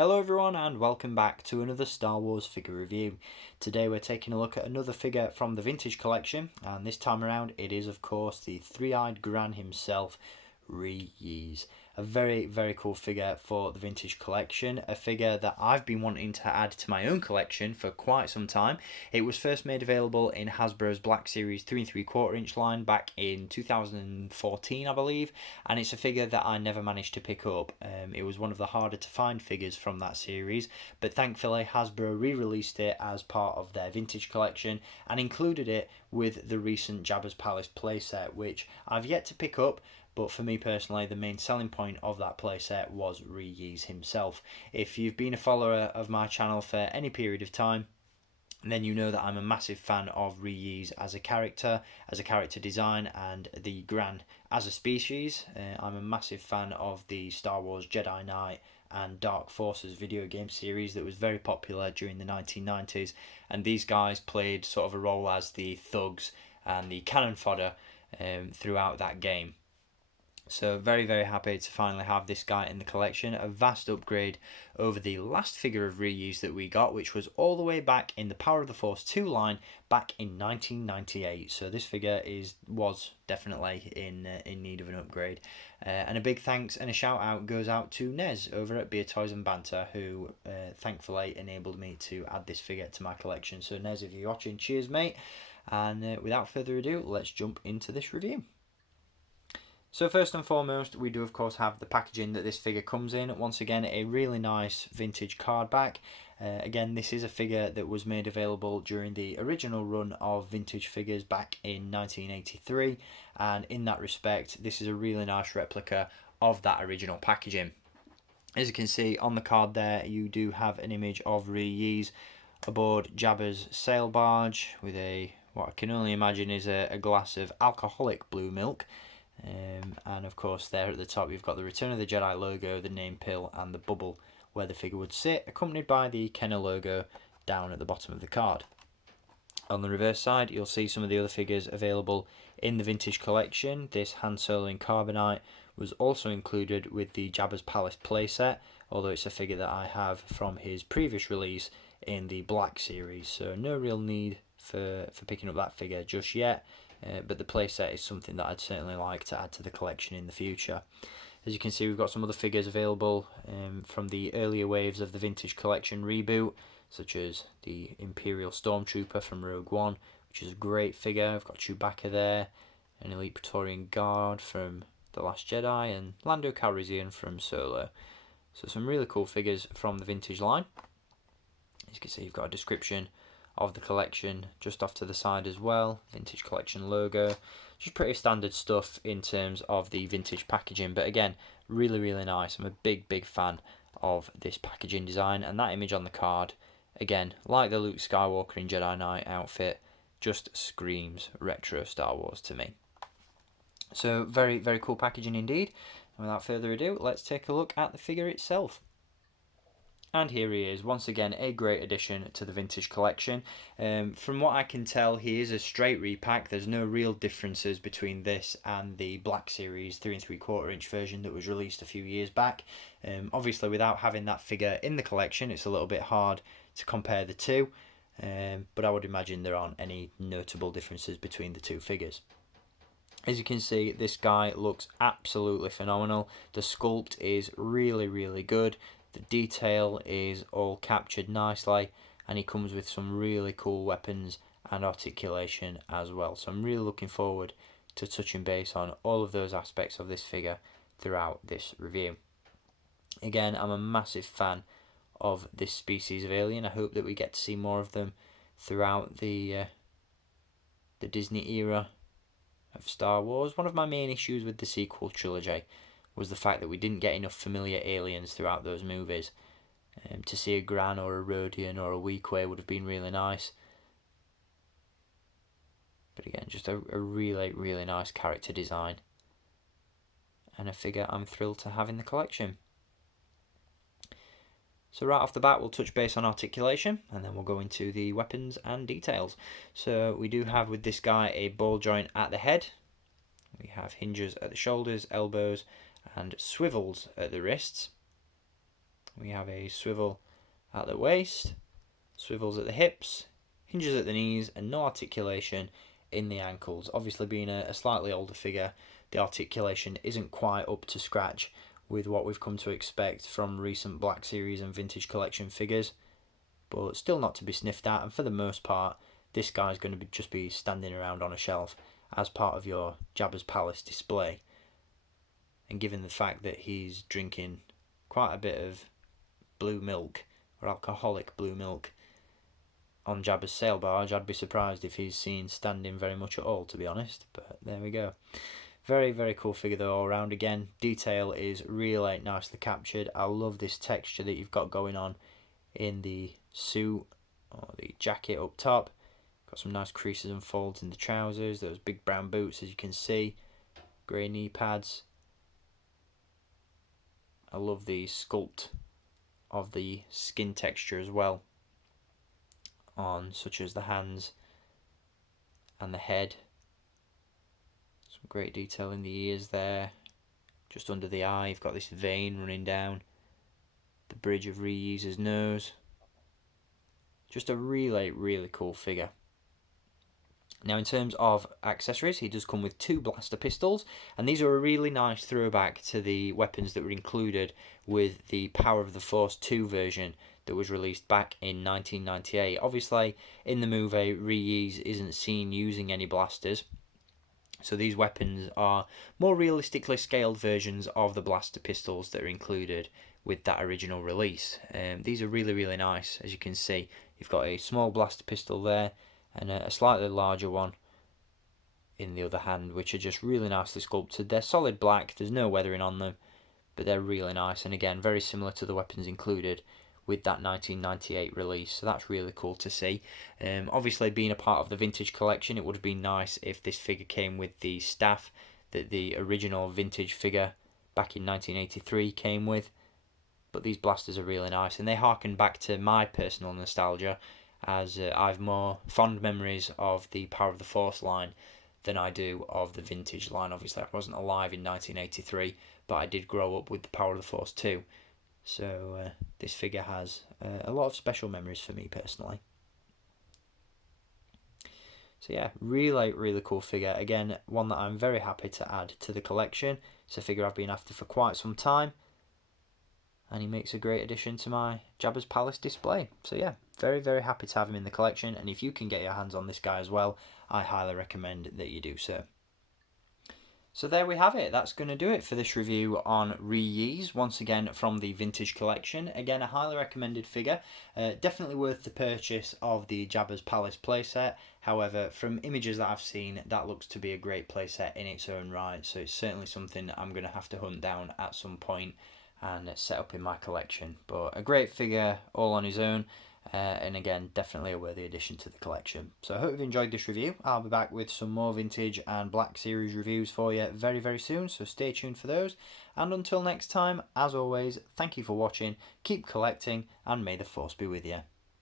Hello everyone and welcome back to another Star Wars figure review. Today we're taking a look at another figure from the vintage collection, and this time around it is of course the three-eyed Gran himself, Ree Yees. A very cool figure for the vintage collection, a figure that I've been wanting to add to my own collection for quite some time. It was first made available in Hasbro's Black Series 3 3/4 inch line back in 2014 I believe, and it's a figure that I never managed to pick up. It was one of the harder to find figures from that series, but thankfully Hasbro re-released it as part of their vintage collection and included it with the recent Jabba's Palace playset, which I've yet to pick up. But for me personally, the main selling point of that playset was Ree Yees himself. If you've been a follower of my channel for any period of time, then you know that I'm a massive fan of Ree Yees as a character design, and the Gran as a species. I'm a massive fan of the Star Wars Jedi Knight and Dark Forces video game series that was very popular during the 1990s, and these guys played sort of a role as the thugs and the cannon fodder throughout that game. So very happy to finally have this guy in the collection. A vast upgrade over the last figure of Ree Yees that we got, which was all the way back in the Power of the Force 2 line back in 1998. So this figure was definitely in need of an upgrade. And a big thanks and a shout out goes out to Nez over at Beer Toys and Banter, who thankfully enabled me to add this figure to my collection. So Nez, if you're watching, cheers mate. And without further ado, let's jump into this review. So first and foremost, we do of course have the packaging that this figure comes in. Once again, a really nice vintage card back. Again, this is a figure that was made available during the original run of vintage figures back in 1983, and in that respect, this is a really nice replica of that original packaging. As you can see on the card there, you do have an image of Ree Yees aboard Jabba's sail barge with what I can only imagine is a glass of alcoholic blue milk. And of course there at the top you've got the Return of the Jedi logo, the name pill and the bubble where the figure would sit, accompanied by the Kenner logo down at the bottom of the card. On the reverse side you'll see some of the other figures available in the vintage collection. This Han Solo in Carbonite was also included with the Jabba's Palace playset, although it's a figure that I have from his previous release in the Black Series, so no real need for picking up that figure just yet. But the playset is something that I'd certainly like to add to the collection in the future. As you can see, we've got some other figures available from the earlier waves of the vintage collection reboot, such as the Imperial Stormtrooper from Rogue One, which is a great figure. I've got Chewbacca there, an Elite Praetorian Guard from The Last Jedi, and Lando Calrissian from Solo. So some really cool figures from the vintage line. As you can see, you've got a description of the collection just off to the side as well, vintage collection logo. Just pretty standard stuff in terms of the vintage packaging, but again, really nice. I'm a big fan of this packaging design, and that image on the card, again, like the Luke Skywalker in Jedi Knight outfit, just screams retro Star Wars to me. So very cool packaging indeed, and without further ado, let's take a look at the figure itself. And here he is, once again, a great addition to the vintage collection. From what I can tell, he is a straight repack. There's no real differences between this and the Black Series 3 3/4 inch version that was released a few years back. Obviously, without having that figure in the collection, it's a little bit hard to compare the two. But I would imagine there aren't any notable differences between the two figures. As you can see, this guy looks absolutely phenomenal. The sculpt is really good. The detail is all captured nicely, and he comes with some really cool weapons and articulation as well. So I'm really looking forward to touching base on all of those aspects of this figure throughout this review. Again, I'm a massive fan of this species of alien. I hope that we get to see more of them throughout the Disney era of Star Wars. One of my main issues with the sequel trilogy was the fact that we didn't get enough familiar aliens throughout those movies. To see a Gran or a Rodian or a Weequay would have been really nice. But again, just a really nice character design, and a figure I'm thrilled to have in the collection. So right off the bat, we'll touch base on articulation, and then we'll go into the weapons and details. So we do have with this guy a ball joint at the head. We have hinges at the shoulders, elbows, and swivels at the wrists. We have a swivel at the waist, swivels at the hips, hinges at the knees, and no articulation in the ankles. Obviously, being a slightly older figure, the articulation isn't quite up to scratch with what we've come to expect from recent Black Series and Vintage Collection figures, but still not to be sniffed at. And for the most part, this guy's going to just be standing around on a shelf as part of your Jabba's Palace display. And given the fact that he's drinking quite a bit of blue milk, or alcoholic blue milk, on Jabba's sail barge, I'd be surprised if he's seen standing very much at all, to be honest. But there we go. Very, very cool figure though all around. Again, detail is really nicely captured. I love this texture that you've got going on in the suit or the jacket up top. Got some nice creases and folds in the trousers. Those big brown boots, as you can see. Grey knee pads. I love the sculpt of the skin texture as well, on such as the hands and the head. Some great detail in the ears there. Just under the eye, you've got this vein running down the bridge of Ree Yees' nose. Just a really, really cool figure. Now, in terms of accessories, he does come with 2 blaster pistols, and these are a really nice throwback to the weapons that were included with the Power of the Force 2 version that was released back in 1998. Obviously, in the movie, Ree Yees isn't seen using any blasters, so these weapons are more realistically scaled versions of the blaster pistols that are included with that original release. These are really, really nice. As you can see, you've got a small blaster pistol there, and a slightly larger one in the other hand, which are just really nicely sculpted. They're solid black, there's no weathering on them, but they're really nice, and again, very similar to the weapons included with that 1998 release, so that's really cool to see. Obviously, being a part of the vintage collection, it would have been nice if this figure came with the staff that the original vintage figure back in 1983 came with, but these blasters are really nice, and they harken back to my personal nostalgia, as I've more fond memories of the Power of the Force line than I do of the vintage line. Obviously, I wasn't alive in 1983, but I did grow up with the Power of the Force 2. So this figure has a lot of special memories for me personally. So yeah, really, really cool figure. Again, one that I'm very happy to add to the collection. It's a figure I've been after for quite some time, and he makes a great addition to my Jabba's Palace display. So yeah, very, very happy to have him in the collection, and if you can get your hands on this guy as well, I highly recommend that you do so. So there we have it. That's going to do it for this review on Ree Yees, once again from the vintage collection. Again, a highly recommended figure. Definitely worth the purchase of the Jabba's Palace playset. However, from images that I've seen, that looks to be a great playset in its own right. So it's certainly something I'm going to have to hunt down at some point and set up in my collection. But a great figure all on his own. And again, definitely a worthy addition to the collection. So I hope you've enjoyed this review. I'll be back with some more vintage and Black Series reviews for you very, very soon, so stay tuned for those. And until next time, as always, thank you for watching, keep collecting, and may the Force be with you.